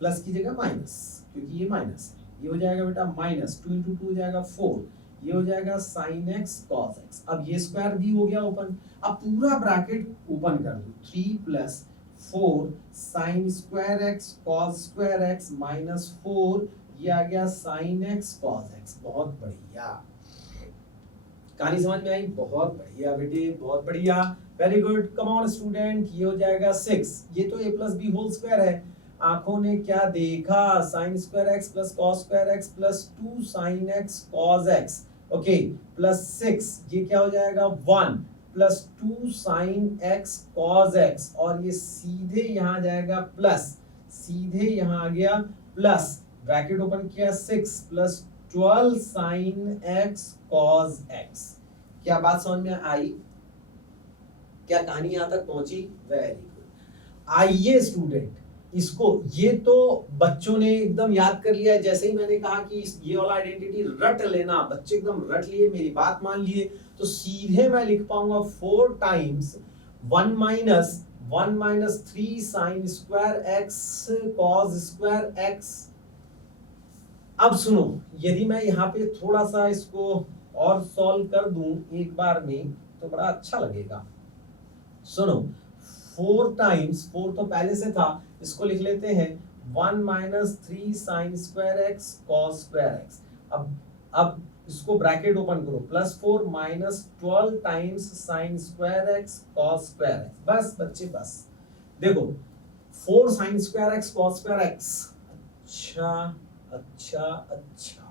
plus की जगह माइनस क्योंकि ये माइनस है, ये हो जाएगा बेटा माइनस 2 इंटू 2 हो जाएगा 4, ये हो जाएगा साइन एक्स कॉस एक्स। अब ये स्क्वायर भी हो गया ओपन, अब पूरा ब्रैकेट ओपन कर दो, 3 plus 4 sine square x cos square x minus 4, ये आ गया साइन एक्स कॉस एक्स। बहुत बढ़िया, कहानी समझ में आई? बहुत बढ़िया बेटे, बहुत बढ़िया, very good, come on student. ये हो जाएगा 6, ये तो a plus B whole square है, आंखों ने क्या देखा, sine square x plus cos square x plus 2 sine x cos x, okay, plus 6, ये क्या हो जाएगा 1 plus 2 sine x cos x, और ये सीधे यहाँ जाएगा प्लस, सीधे यहाँ आ गया प्लस, ब्रैकेट ओपन किया 6 plus 12 sign x cos x. क्या बात समझ में आई? क्या कहानी यहां तक पहुंची? Very good. आइए स्टूडेंट, इसको ये तो बच्चों ने एकदम याद कर लिया है। जैसे ही मैंने कहा कि ये वाला आइडेंटिटी रट लेना, बच्चे एकदम रट लिए, मेरी बात मान लिए, तो सीधे मैं लिख पाऊंगा 4 times 1 minus 3 sign square x cos square x. अब सुनो, यदि मैं यहाँ पे थोड़ा सा इसको और सॉल्व कर दूं एक बार में तो बड़ा अच्छा लगेगा। सुनो, 4 टाइम्स 4 तो पहले से था, इसको लिख लेते हैं 1 minus 3 sign square x cos square x. अब इसको ब्रैकेट ओपन करो, plus 4 minus 12 times sign square x cos square x. बस बच्चे बस, देखो 4 sine square x cos square x. अच्छा अच्छा अच्छा,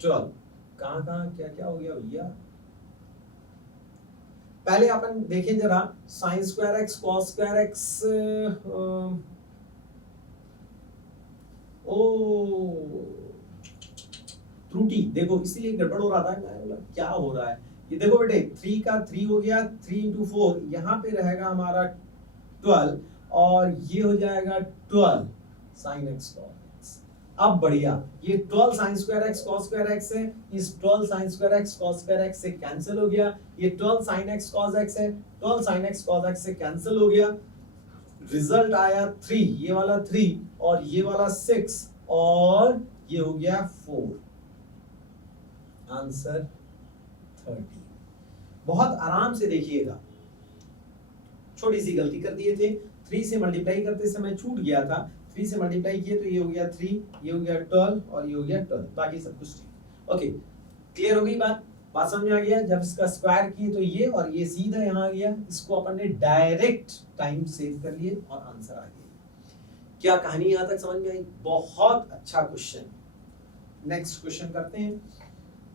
चलो कहां क्या क्या हो गया भैया। पहले अपन देखें जरा, sine square x cos square X, ओ त्रुटि, देखो इसीलिए गड़बड़ हो रहा था, मैं बोला क्या हो रहा है। ये देखो बेटे 3 का 3 हो गया, 3 इंटू 4 यहाँ पे रहेगा हमारा 12, और ये हो जाएगा 12 साइन एक्स कॉस एक्स। अब बढ़िया, ये 12 sign square x cos square x है, इस 12 sign square x cos square x से कैंसिल हो गया, ये 12 साइन एक्स कॉस एक्स है, 12 साइन एक्स कॉस एक्स से कैंसिल हो गया, रिजल्ट आया 3, ये वाला 3 और ये वाला 6, और ये हो गया 4, आंसर 30। बहुत आराम से देखिएगा, छोटी सी गलती कर दिए थे, 3 से मल्टीप्लाई करते समय छूट गया था, 3 से मल्टीप्लाई किए तो ये हो गया 3, ये हो गया 12 और ये हो गया 12, बाकी सब कुछ ठीक। ओके, क्लियर हो गई बात? बात समझ में आ गया? जब इसका स्क्वायर किए तो ये, और ये सीधा यहाँ आ गया, इसको अपन ने डायरेक्ट टाइम सेव कर लिए और आंसर आ गया। क्या कहानी यहां तक समझ में आई? बहुत अच्छा क्वेश्चन। नेक्स्ट क्वेश्चन करते हैं।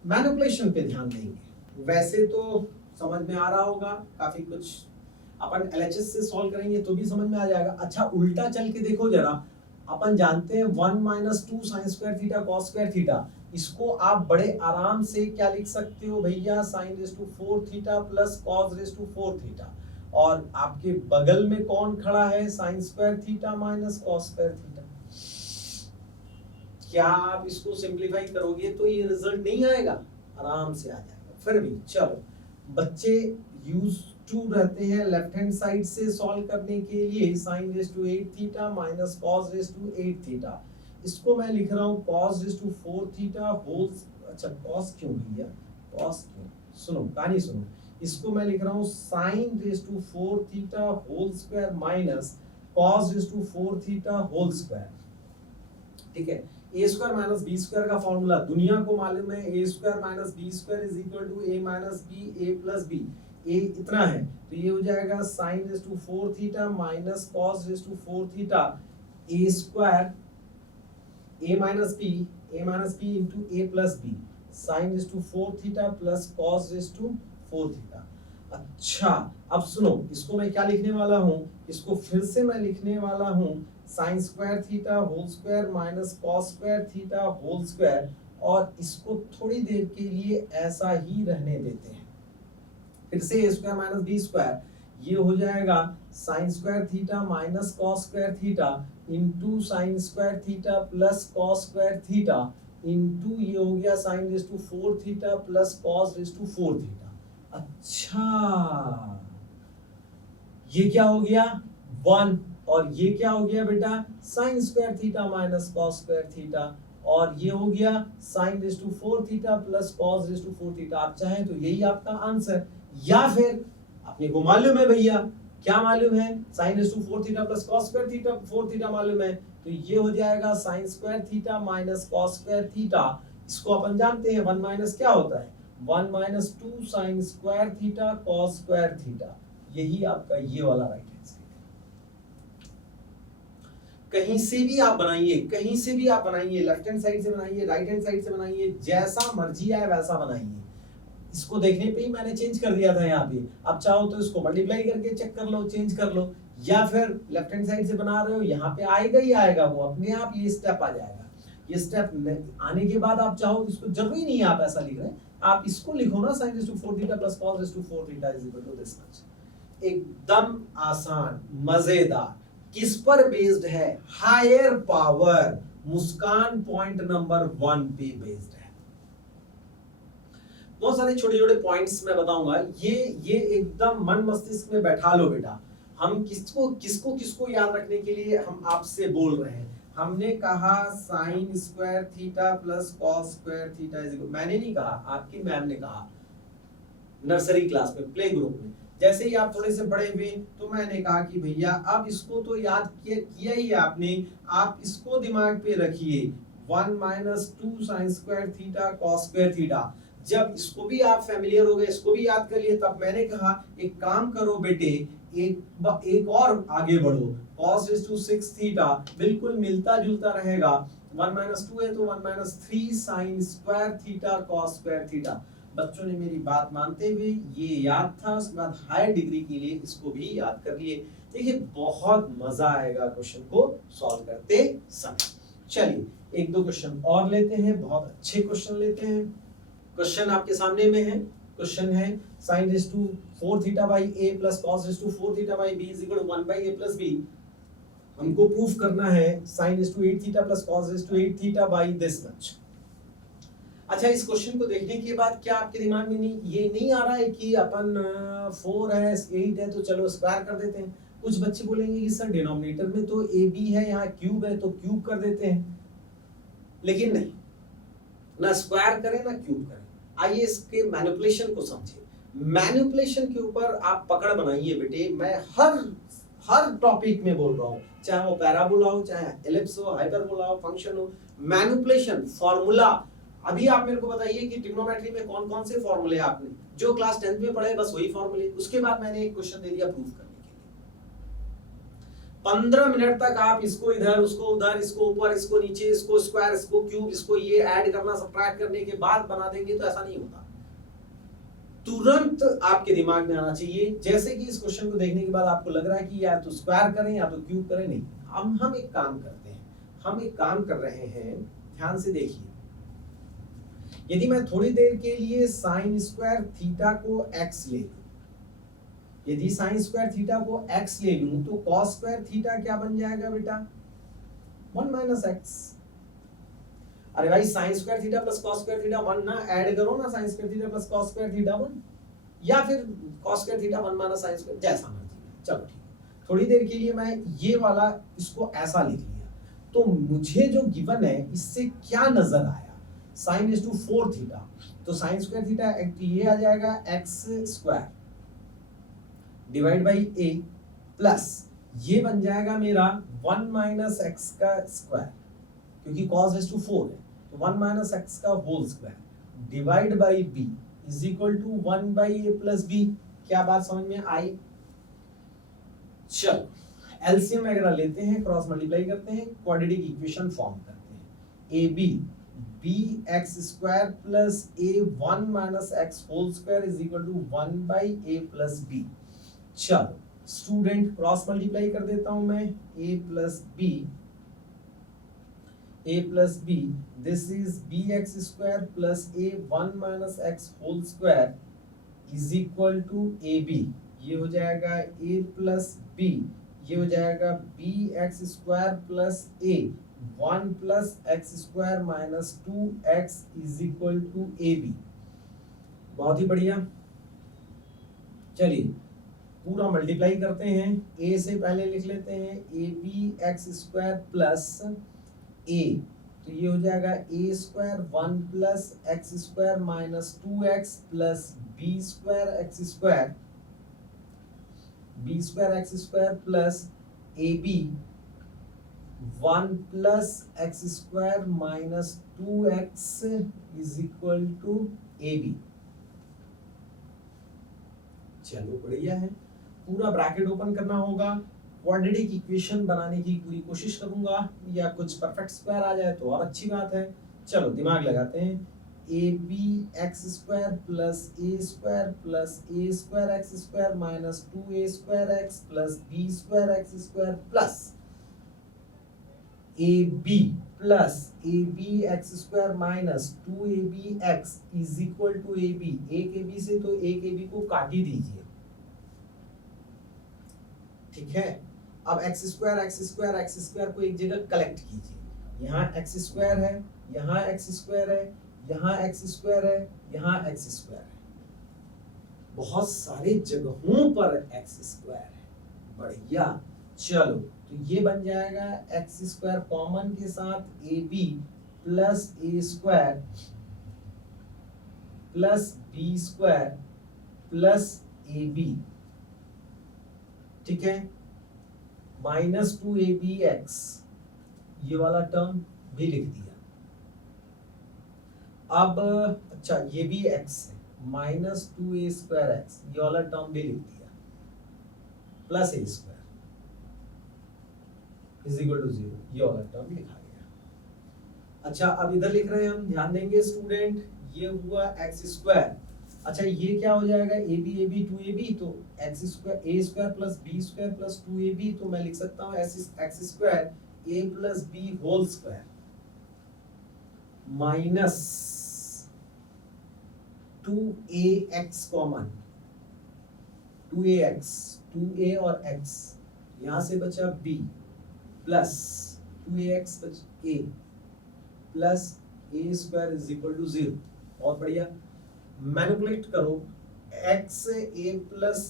मैनिपुलेशन पे ध्यान देंगे। वैसे तो समझ में आ रहा होगा काफी कुछ, अपन LHS से सॉल्व करेंगे तो भी समझ में आ जाएगा। अच्छा उल्टा चल के देखो जरा, अपन जानते हैं 1 - 2 sin square theta cos square theta, इसको आप बड़े आराम से क्या लिख सकते हो भैया, sin⁴ theta plus cos⁴ theta, और आपके बगल में कौन खड़ा है, sin square theta minus cos square theta. क्या आप इसको सिंप्लीफाई करोगे तो ये रिजल्ट नहीं आएगा? आराम से आ जाएगा। फिर भी चलो, बच्चे यूज टू रहते हैं लेफ्ट हैंड साइड से सॉल्व करने के लिए, sin⁸ theta minus cos⁸ theta, इसको मैं लिख रहा हूँ cos⁴ थीटा होल, अच्छा cos क्यों भैया, cos क्यों, सुनो कहानी सुनो, इसको मैं लिख रहा हूँ sin⁴ theta whole square minus cos⁴ theta whole square. ठीक है, a square minus b square का फॉर्मूला दुनिया को मालूम है, a square minus b square is equal to a minus b a plus b, a इतना है तो ये हो जाएगा sin⁴ theta minus cos⁴ theta a square a minus b into a plus b sin⁴ theta plus cos⁴ theta. अच्छा अब सुनो, इसको मैं क्या लिखने वाला हूँ, इसको फिर से मैं लिखने वाला हूँ sin square theta whole square minus cos square theta whole square, और इसको थोड़ी देर के लिए ऐसा ही रहने देते हैं। फिर से a square minus b square, ये हो जाएगा sin square theta minus cos square theta into sin square theta plus cos square theta into ये हो गया sin⁴ theta plus cos⁴ theta. अच्छा ये क्या हो गया 1, और ये क्या हो गया बेटा sin square theta minus cos square theta, और ये हो गया sin⁴ theta plus cos⁴ theta. आप चाहें तो यही आपका आंसर, या फिर अपने को मालूम है भैया, क्या मालूम है, sin⁴ theta plus cos square theta 4 theta मालूम है, तो ये हो जाएगा sin square theta minus cos square theta. इसको अपन जानते हैं 1 माइनस क्या होता है, 1 - 2 sin square theta cos square theta. यही आपका ये वाला राइट हैंड साइड है। कहीं से भी आप बनाइए, कहीं से भी आप बनाइए, लेफ्ट हैंड साइड से बनाइए, राइट हैंड साइड से बनाइए, जैसा मर्जी आए वैसा बनाइए। इसको देखने पे ही मैंने चेंज कर दिया था यहाँ पे, अब चाहो तो इसको मल्टीप्लाई करके चेक कर लो, चेंज कर लो, या फिर लेफ्ट हैंड साइड से बना रहे हो, यहाँ पे आएगा ही आएगा, वो अपने आप ये स्टेप आ जाएगा। ये स्टेप आने के बाद आप चाहो, इसको जरूरी नहीं है आप ऐसा लिख रहे हैं, आप इसको लिखो ना sin⁴ theta plus cos⁴ theta is equal to this much. एकदम आसान, मजेदार, किस पर बेस्ड है, हायर पावर, मुस्कान पॉइंट नंबर 1 पे बेस्ड है। बहुत सारे छोटे छोटे पॉइंट्स मैं बताऊंगा, ये एकदम मन मस्तिष्क में बैठा लो बेटा। हम किसको किसको किसको याद रखने के लिए हम आपसे बोल रहे हैं। हमने कहा sin square theta plus cos square theta is equal, मैंने नहीं कहा, आपकी मैम ने कहा नर्सरी क्लास में, प्ले ग्रुप में। जैसे ही आप थोड़े से बड़े हुए तो मैंने कहा कि भैया अब इसको तो याद किया ही आपने, आप इसको दिमाग पे रखिए 1 - 2 sin square theta cos square theta. जब इसको भी आप फैमिलियर हो गए, इसको भी याद कर लिए, तब मैंने कहा एक काम करो बेटे, एक और आगे बढ़ो, cos⁴ थीटा बिल्कुल मिलता जुलता रहेगा, 1 - 2 है तो 1 - 3 sin square theta cos square theta. बच्चों ने मेरी बात मानते हुए ये याद था, उसके बाद हायर डिग्री के लिए इसको भी याद कर लिए। देखिए बहुत मजा आएगा क्वेश्चन को सॉल्व करते समय। चलिए एक दो क्वेश्चन और लेते हैं, बहुत अच्छे क्वेश्चन लेते हैं। क्वेश्चन आपके सामने में है, क्वेश्चन है sin⁴ theta by a plus cos⁴ theta by b is equal to 1 by a plus b। हमको प्रूफ करना है sin⁴ theta plus cos⁴ theta by this much. अच्छा इस क्वेश्चन को देखने के बाद क्या आपके दिमाग में ये नहीं आ रहा है कि अपन 4 है 8 है तो चलो स्क्वायर कर देते हैं। कुछ बच्चे बोलेंगे कि सर डिनोमिनेटर में तो ए बी है, यहाँ क्यूब है तो क्यूब कर देते हैं, लेकिन नहीं, ना स्क्वायर करें ना क्यूब करें। आइए इसके मैनिपुलेशन को समझे। मैनिपुलेशन के ऊपर आप पकड़ बनाइए बेटे, मैं हर टॉपिक में बोल रहा हूँ, चाहे वो पैराबोला हो, चाहे एलिप्स हो, हाइपरबोला हो, फंक्शन हो, मैनिपुलेशन फॉर्मूला। अभी आप मेरे को बताइए कि ट्रिग्नोमेट्री में कौन कौन से फॉर्मूले आपने जो क्लास 10th में पढ़े, बस वही फॉर्मूले। उसके बाद मैंने एक क्वेश्चन दे दिया प्रूफ करने के लिए। 15 मिनट तक आप इसको इधर, उसको उधर, इसको ऊपर, इसको नीचे, इसको स्क्वायर, इसको क्यूब, इसको ये ऐड करना, सब्ट्रैक्ट करने के बाद बना देंगे तो ऐसा नहीं होता। तुरंत आपके दिमाग में आना चाहिए। जैसे कि इस क्वेश्चन को देखने के बाद आपको लग रहा है कि या तो स्क्वायर करें या तो क्यूब करें, नहीं, हम एक काम करते हैं, हम एक काम कर रहे हैं, ध्यान से देखिए। यदि मैं थोड़ी देर के लिए साइन स्क्वायर थीटा को x ले लूं, यदि साइन स्क्वायर थीटा को x ले लूं तो कॉस स्क्वायर थीटा क्या बन जाएगा बेटा? 1 माइनस एक्स। अरे भाई sign square theta plus cos square theta 1 ना, ऐड करो ना, sign square theta plus cos square theta 1, या फिर cos square theta 1 minus sine square, जैसा मर्जी। चलो ठीक है, थोड़ी देर के लिए मैं ये वाला इसको ऐसा लिख लिया, तो मुझे जो गिवन है इससे क्या नजर आया? साइन इज टू 4 थीटा, तो साइन स्क्वायर थीटा ये आ जाएगा x square divide by a plus ये बन जाएगा मेरा 1 माइनस एक्स का स्क्वायर, क्योंकि cos इज टू 4 है, तो 1 माइनस एक्स का whole square divide by b is equal to 1 by a plus b. क्या बात समझ में आई? चलो एलसीएम वगैरह लेते हैं, क्रॉस मल्टीप्लाई करते हैं, क्वाड्रेटिक इक्वेशन फॉर्म करते हैं। ए b b x square plus a 1 minus x whole square is equal to 1 by a plus b. चलो स्टूडेंट क्रॉस मल्टीप्लाई कर देता हूं मैं, a plus b, this is b x square plus a 1 minus x whole square is equal to A b. ये हो जाएगा a plus b, ये हो जाएगा b x square plus a 1 plus x square minus 2x is equal to A b. बहुत ही बढ़िया। चलिए पूरा मल्टीप्लाई करते हैं। a से पहले लिख लेते हैं A B x square plus A, तो ये हो जाएगा A square 1 plus x square minus 2x प्लस B square x square plus A B 1 plus x square minus 2x is equal to A B. चलो बढ़िया है। पूरा ब्रैकेट ओपन करना होगा, क्वाड्रेटिक इक्वेशन बनाने की पूरी कोशिश करूंगा, या कुछ परफेक्ट स्क्वायर आ जाए तो और अच्छी बात है। चलो दिमाग लगाते हैं। A B x square plus a square x square minus 2a square x plus B square x square plus A b plus A B x square minus 2ab x is equal to A b. एक a B से तो एक a B को काट ही दीजिए, ठीक है। अब एक्स स्क्वायर को एक जगह कलेक्ट कीजिए। यहाँ एक्स स्क्वायर है, यहाँ एक्स स्क्वायर है, यहाँ एक्स स्क्वायर है, यहाँ एक्स स्क्वायर है, बहुत सारे जगहों पर एक्स स्क्वायर है। बढ़िया। चलो तो ये बन जाएगा एक्स स्क्वायर कॉमन के साथ a b plus a square plus B square plus A b, ठीक है, माइनस 2ab एक्स, ये वाला टर्म भी लिख दिया। अब अच्छा ये भी x है, माइनस 2a स्क्वायर एक्स, ये वाला टर्म भी लिख दिया, plus a square is equal to 0, ये वाला टर्म लिखा गया। अच्छा अब इधर लिख रहे हैं हम, ध्यान देंगे स्टूडेंट, ये हुआ एक्स स्क्वायर। अच्छा ये क्या हो जाएगा, ए बी 2ab, तो X square A square plus B square plus 2ab, तो मैं लिख सकता हूँ X square A plus B whole square minus 2ax common, 2a और x, यहां से बचा b plus 2ax a plus a square is equal to 0। बहुत बढ़िया। मैनिपुलेट करो, x a प्लस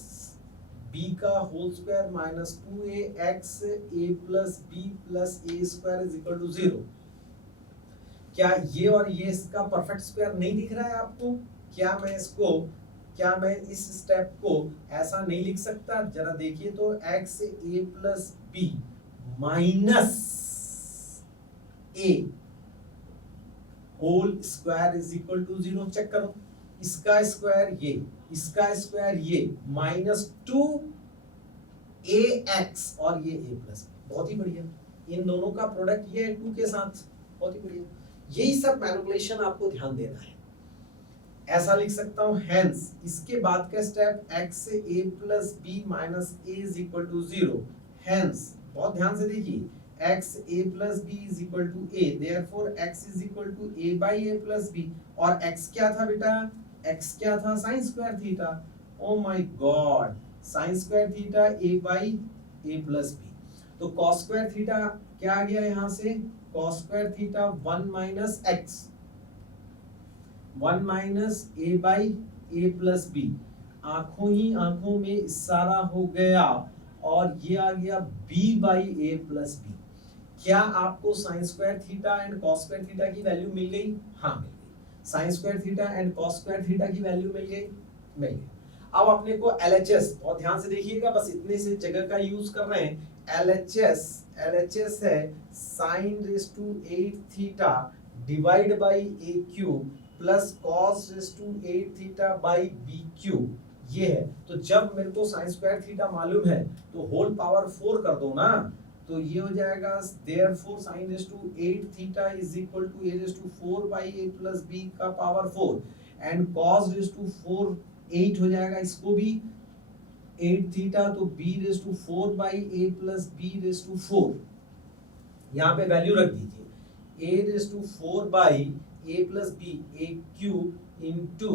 b का whole square minus 2ax a plus b plus a square is equal to 0। क्या ये और ये इसका परफेक्ट स्क्वायर नहीं दिख रहा है आपको? क्या मैं इस स्टेप को ऐसा नहीं लिख सकता? जरा देखिए तो, x a plus b minus a whole square is equal to 0। Check करो, इसका स्क्वायर ये, इसका स्क्वायर ये, माइनस 2 ए एक्स और ये ए प्लस बी, बहुत ही बढ़िया। इन दोनों का प्रोडक्ट ये है 2 के साथ, बहुत ही बढ़िया। यही सब मैनिपुलेशन आपको ध्यान देना है। ऐसा लिख सकता हूं हेंस इसके बाद का स्टेप x से a plus b minus a is equal to 0। Hence बहुत ध्यान से देखिए x a plus b is equal to a, therefore x is equal to a by a plus b। और x क्या था बेटा, x क्या था, sine square theta. Oh my God, sine square theta a by a plus b। तो cos square theta क्या आ गया यहाँ से, cos square theta 1 minus x, 1 minus a by a plus b. आंखों ही आंखों में इशारा हो गया और ये आ गया b by a plus b. क्या आपको sine square theta and cos square theta की वैल्यू मिल गई? हाँ मिल गई। Sine square theta and cos square theta की वैल्यू मिल गई, मिल गई। अब अपने को LHS और ध्यान से देखिएगा, बस इतने से जगह का यूज कर रहे हैं। LHS है sine raise to 8 theta divide by a cube plus cos raise to 8 theta by b cube, ये है। तो जब मेरे को साइन स्क्वायर थीटा मालूम है तो होल पावर 4 कर दो ना, तो ये हो जाएगा therefore sin raise to 8 theta is equal to a raise to 4 by a plus b का power 4 and cos raise to 4 8 हो जाएगा, इसको भी 8 थीटा, तो b raise to 4 by a plus b raise to 4। यहाँ पे वैल्यू रख दीजिए a raise to 4 by a plus b a cube into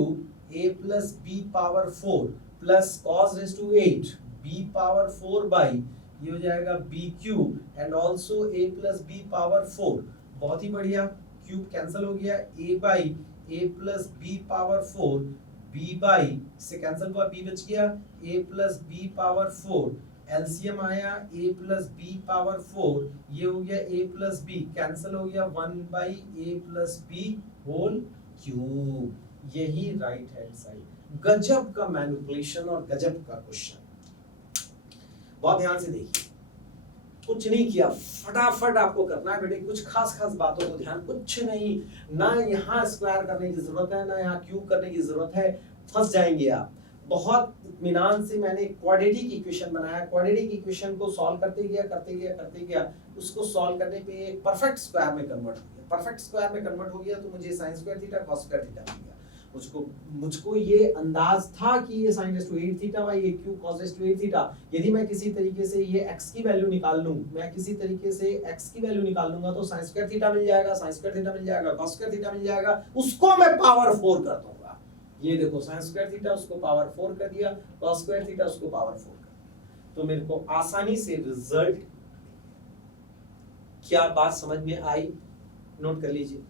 a plus b power 4 plus cos raise to 8 b power 4 by, ये हो जाएगा b cube and also a plus b power 4। बहुत ही बढ़िया, क्यूब कैंसिल हो गया, a by a plus b power 4, b by से cancel हुआ, b बच गया, a plus b power 4, LCM आया a प्लस b पावर 4, ये हो गया a प्लस b, कैंसिल हो गया 1 by a plus b whole cube. यही राइट हैंड साइड। गजब का मैनिपुलेशन और गजब का क्वेश्चन। बहुत ध्यान से देखिए, कुछ नहीं किया, फटाफट आपको करना है बेटे, कुछ खास बातों को ध्यान, कुछ नहीं, ना यहाँ स्क्वायर करने की जरूरत है, ना यहाँ क्यूब करने की जरूरत है, फंस जाएंगे आप। बहुत इत्मीनान से मैंने क्वाड्रेटिक इक्वेशन बनाया, क्वाड्रेटिक इक्वेशन को सॉल्व करते गया, उसको सॉल्व करने पे एक परफेक्ट स्क्वायर में कन्वर्ट हो गया। परफेक्ट स्क्वायर में कन्वर्ट हो गया तो मुझे sine square theta cos square theta मिल गया। मुझको ये अंदाज था कि ये sin raise to 8 theta by a cube cos raise to 8 theta, यदि मैं किसी तरीके से ये x की वैल्यू निकाल लूं, मैं किसी तरीके से x की वैल्यू निकाल लूंगा तो sin स्क्वायर थीटा मिल जाएगा, sin स्क्वायर थीटा मिल जाएगा, cos स्क्वायर थीटा मिल जाएगा, उसको मैं पावर 4 कर दूंगा। ये देखो sin स्क्वायर थीटा उसको पावर 4 कर दिया, cos स्क्वायर थीटा उसको पावर 4 कर दिया, तो मेरे को आसानी से रिजल्ट। क्या बात समझ में आई? नोट कर लीजिए।